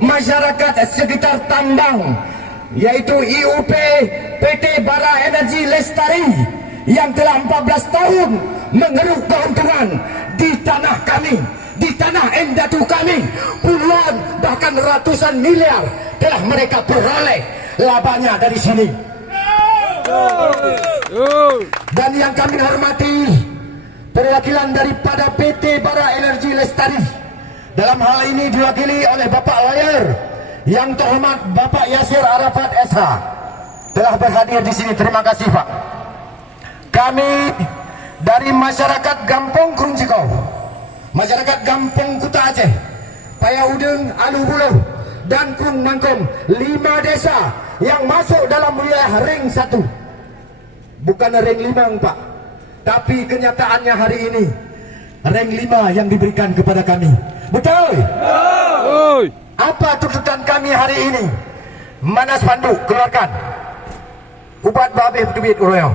masyarakat sekitar tambang, yaitu IUP PT Bara Energi Lestari yang telah 14 tahun mengeruk keuntungan di tanah kami, di tanah endatu kami. Puluhan bahkan ratusan miliar telah mereka peroleh labanya dari sini. Dan yang kami hormati, perwakilan daripada PT Bara Energi Lestari, dalam hal ini diwakili oleh Bapak Lawyer yang terhormat Bapak Yasir Arafat SH, telah berhadir di sini. Terima kasih Pak. Kami dari masyarakat Gampong Krungcikau, masyarakat Gampong Kuta Aceh, Payaudeng, Alubuluh, dan Krung Nangkong, 5 desa yang masuk dalam wilayah ring 1. Bukan ring 5 Pak, tapi kenyataannya hari ini ring 5 yang diberikan kepada kami. Betul? Apa tuntutan kami hari ini? Mana spanduk? Keluarkan. Ubat babeh duit uroyo.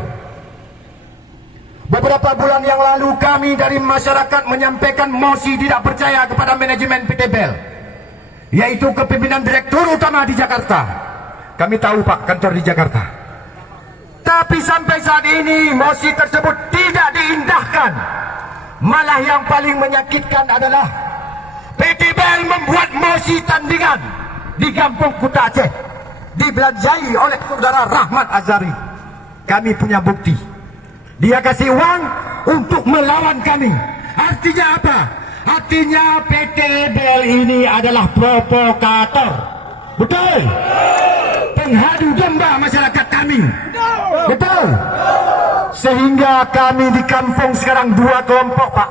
Beberapa bulan yang lalu kami dari masyarakat menyampaikan mosi tidak percaya kepada manajemen PT BEL, yaitu kepimpinan direktur utama di Jakarta. Kami tahu Pak, kantor di Jakarta. Tapi sampai saat ini mosi tersebut tidak diindahkan. Malah yang paling menyakitkan adalah PT BEL membuat mosi tandingan di Gampong Kuta Aceh, dibelanjai oleh saudara Rahmat Azari. Kami punya bukti. Dia kasih uang untuk melawan kami. Artinya apa? Artinya PT BEL ini adalah provokator. Betul? Penghadu domba masyarakat kami. Betul? Sehingga kami di kampung sekarang 2 kelompok Pak.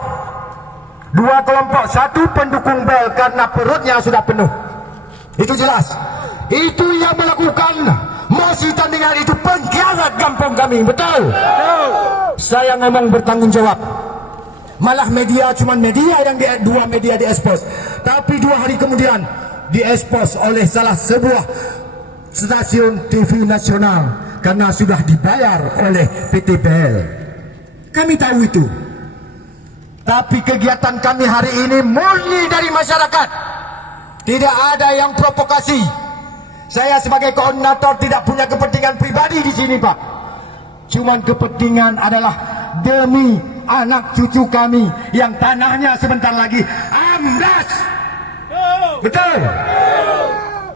2 kelompok, 1 pendukung BEL karena perutnya sudah penuh. Itu jelas. Itu yang melakukan mosi tandingan itu pengkhianat kampung kami. Betul? Saya ngomong bertanggung jawab. Malah media, cuman media yang 2 media diekspos. Tapi 2 hari kemudian diekspos oleh salah sebuah stasiun TV nasional karena sudah dibayar oleh PT BEL. Kami tahu itu. Tapi kegiatan kami hari ini murni dari masyarakat. Tidak ada yang provokasi. Saya sebagai koordinator tidak punya kepentingan pribadi di sini Pak. Cuman kepentingan adalah demi anak cucu kami yang tanahnya sebentar lagi amblas. Betul?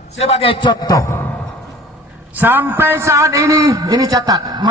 Sebagai contoh, sampai saat ini catat.